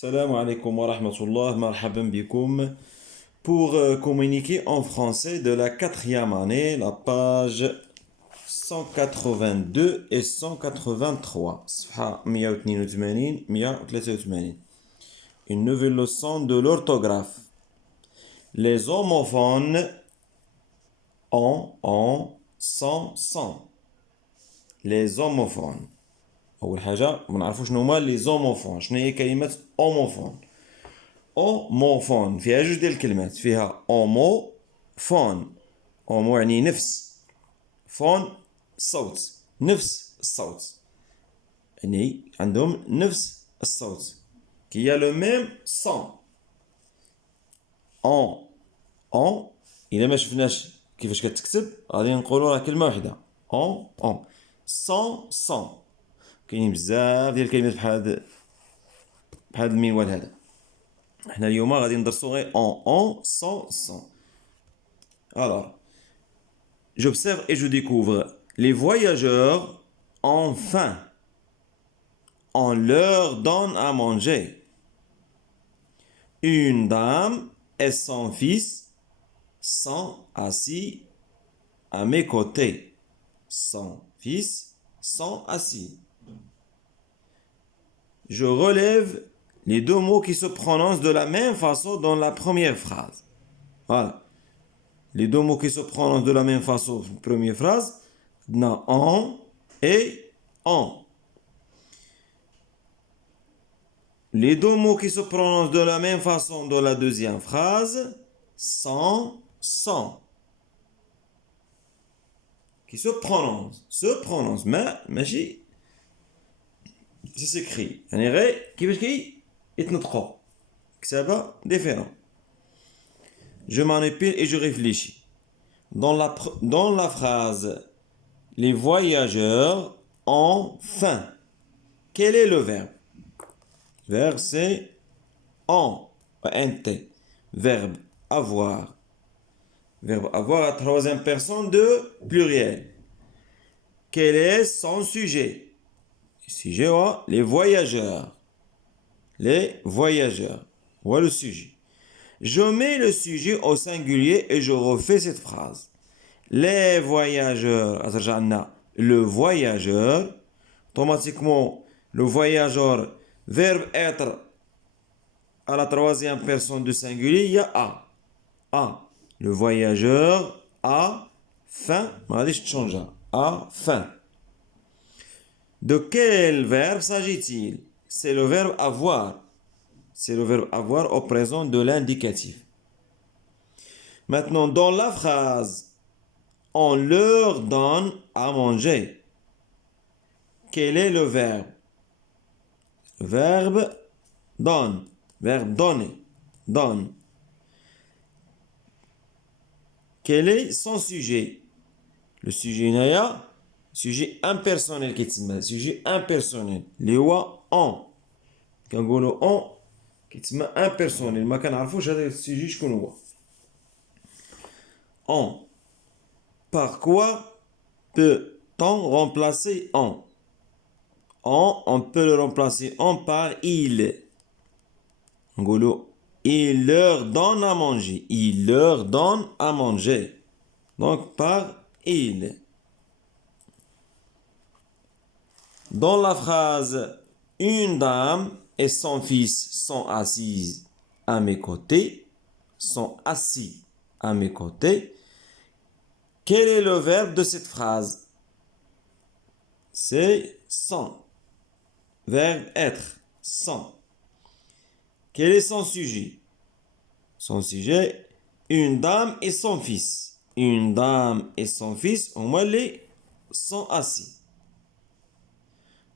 Salam alaikum wa rahmatullah, marhaban bikoum. Pour communiquer en français de la quatrième année, la page 182 et 183. صفحة 182 183. Une nouvelle leçon de l'orthographe. Les homophones ont, sont. Les homophones. أول حاجة ما نعرفوش شنو هما لي زوموفون، شنو هي كلمة أوموفون. أوموفون فيها جوج ديال الكلمات، فيها أوموفون، أومو يعني نفس، فون صوت، نفس الصوت، يعني عندهم نفس الصوت، كي لو ميم صون. أون إلا ما شفناش كيفاش كتكتب غادي نقولو راه كلمة وحدة، أون صون. كاينين بزاف ديال الكلمات بحال المنوال هذا. حنا اليوم غادي ندرسو غير on, sans. Alors, j'observe et je découvre. Les voyageurs ont faim. On leur donne à manger. Une dame et son fils sont assis à mes côtés. Son fils sont assis. Je relève les deux mots qui se prononcent de la même façon dans la première phrase. Voilà. Les deux mots qui se prononcent de la même façon dans la première phrase, on a on et on. Les deux mots qui se prononcent de la même façon dans la deuxième phrase, sont. Qui se prononcent, mais ça s'écrit. يعني غير كيفاش يتنطقوا كتابة différent. Je manipule et je réfléchis. Dans la phrase, les voyageurs ont faim. Quel est le verbe? Verbe c'est ont, ent. Verbe avoir. Verbe avoir à troisième personne de pluriel. Quel est son sujet? Sujet, les voyageurs. Les voyageurs. Voilà le sujet. Je mets le sujet au singulier et je refais cette phrase. Les voyageurs. Le voyageur. Automatiquement, le voyageur, verbe être à la troisième personne du singulier, il y a a. Le voyageur a faim. A faim. De quel verbe s'agit-il? C'est le verbe avoir. C'est le verbe avoir au présent de l'indicatif. Maintenant, dans la phrase, on leur donne à manger. Quel est le verbe? Verbe donne. Verbe donner. Donne. Quel est son sujet? Le sujet naya. Sujet impersonnel كيتسمى sujet impersonnel اللي هو on. كنقولوا on كيتسمى impersonnel ما كنعرفوش هذا السوجي شكون هو. On. Par quoi peut-on remplacer on? On peut le remplacer on par il. نقولوا il leur donne à manger. Il leur donne à manger. Donc par il. Dans la phrase, une dame et son fils sont assis à mes côtés. Quel est le verbe de cette phrase? C'est sont. Verbe être, sont. Quel est son sujet? Son sujet, une dame et son fils. Une dame et son fils, au moins les sont assis.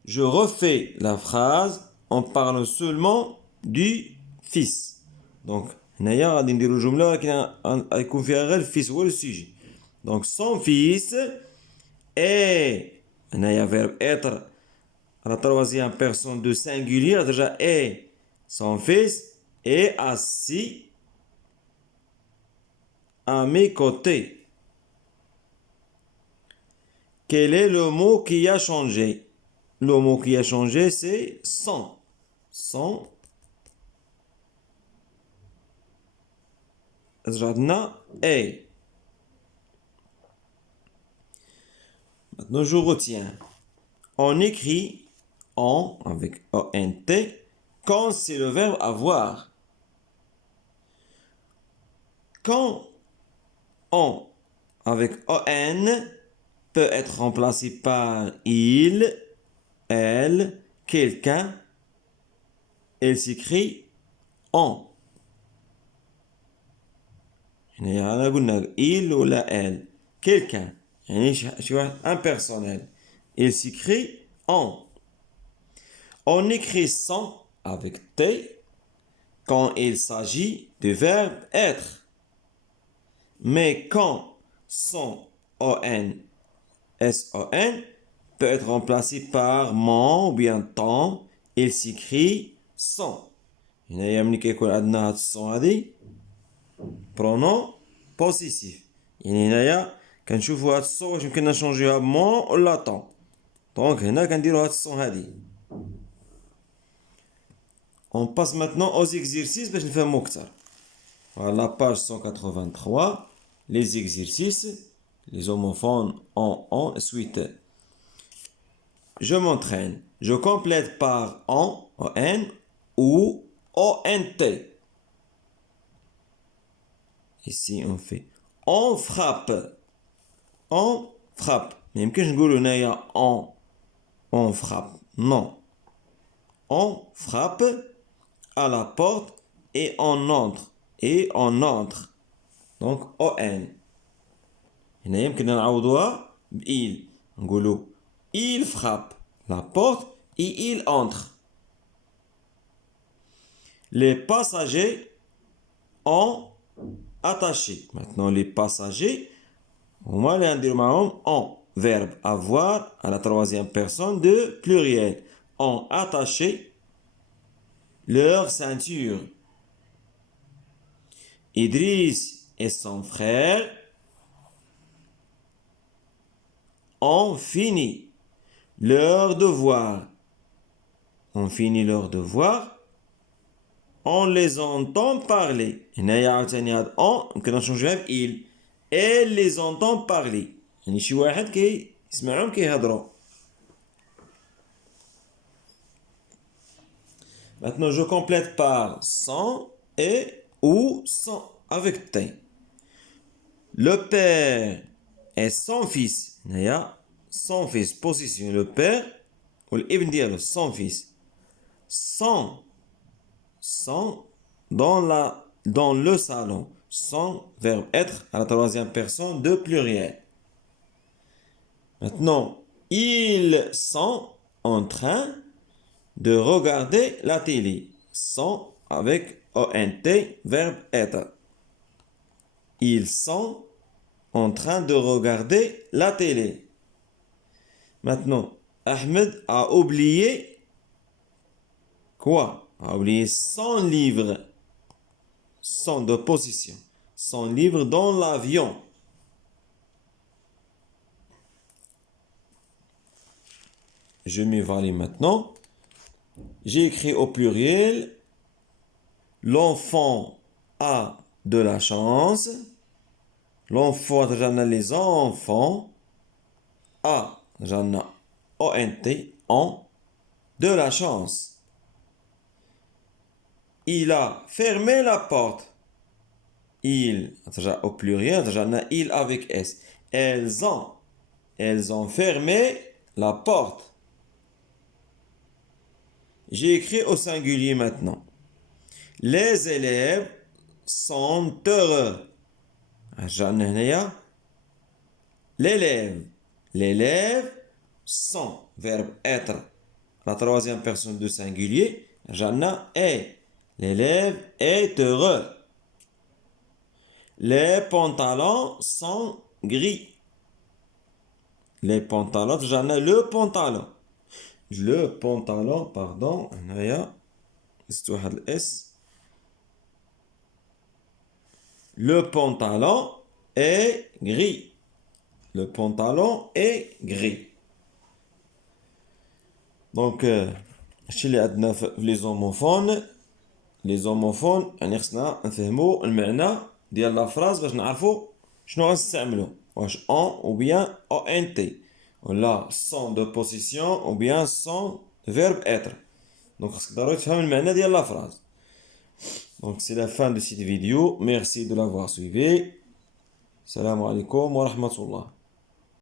Je refais la phrase en parlant seulement du fils. Donc, هنايا غادي نديرو جملة ولكن غيكون فيها غير الفيس هو السوجي. Donc, son fils est هنايا verbe être à la troisième personne de singulier déjà est. Son fils est assis à mes côtés. Quel est le mot qui a changé? Le mot qui a changé, c'est sont. Sont رجعنا A. Maintenant, je retiens. On écrit en avec ONT quand c'est le verbe avoir. Quand on avec ON peut être remplacé par il, elle, quelqu'un, elle s'écrit en. يعني قلنا il ou la elle, quelqu'un, يعني شي واحد impersonnel. Il s'écrit en. On écrit sans avec T quand il s'agit du verbe être. Mais quand son on, son peut être remplacé par mon ou bien ton, il s'écrit sans. هنا ملي كيكون عندنا هاد الصون هادي برونون بوسيسيف، يعني هنايا كنشوفوا هاد الصون واش يمكننا نشونجيوها بمون ولا طون. دونك هنا كنديروا هاد الصون هادي. On passe maintenant aux exercices باش نفهموا اكثر. Voilà la page 183, les exercices, les homophones en suite. Je m'entraîne. Je complète par en ou ont. Ici on fait on frappe. On frappe. Mais يمكنش نقولوا هنايا on frappe. Non. On frappe à la porte et on entre. Et on entre. Donc on. هنا يمكن نعوضوها بإل. نقولوا il frappe la porte et il entre. Les passagers ont attaché. Maintenant les passagers, on va les dire en verbe avoir à la troisième personne de pluriel. Ont attaché leur ceinture. Idriss et son frère ont fini leur devoir. On finit leur devoir. On les entend parler. هنايا عاوتاني هاد on يمكن نشونجيها ب il. Elle les entend parler. يعني شي واحد كيسمعهم كيهضروا. Maintenant je complète par sans et ou sans avec T. Le père et son fils. هنايا son fils position le père والابن ديالو son fils. Sans dans le salon. Sans verbe être à la troisième personne de pluriel. Maintenant, ils sont en train de regarder la télé. Sont avec ONT, verbe être. Ils sont en train de regarder la télé. Maintenant, Ahmed a oublié quoi? A oublié son livre. Son de position. Son livre dans l'avion. Je m'évalue maintenant. J'ai écrit au pluriel. L'enfant a de la chance. L'enfant, j'en ai les enfants. A, j'en ai ONT, ont de la chance. Il a fermé la porte. Il, au pluriel, j'en ai il avec S. Elles ont fermé la porte. J'ai écrit au singulier maintenant. Les élèves sont heureux. J'en ai l'élève sont, verbe être. La troisième personne du singulier, j'en ai. L'élève est heureux. Les pantalons sont gris. Les pantalons, j'en ai le pantalon. Le pantalon, pardon, le pantalon est gris. Le pantalon est gris. Donc, chez les homophones, يعني خصنا نفهموا المعنى ديال لا فراز باش نعرفوا شنو غنستعملو، واش اون او بيان او ان تي، ولا سون دو بوزيسيون او بيان سون فيرب اتر. دونك خاصك ضروري تفهم المعنى ديال لا فراز. دونك سي لا فان دو سيت فيديو، ميرسي دو لافوار سويفي. السلام عليكم ورحمة الله.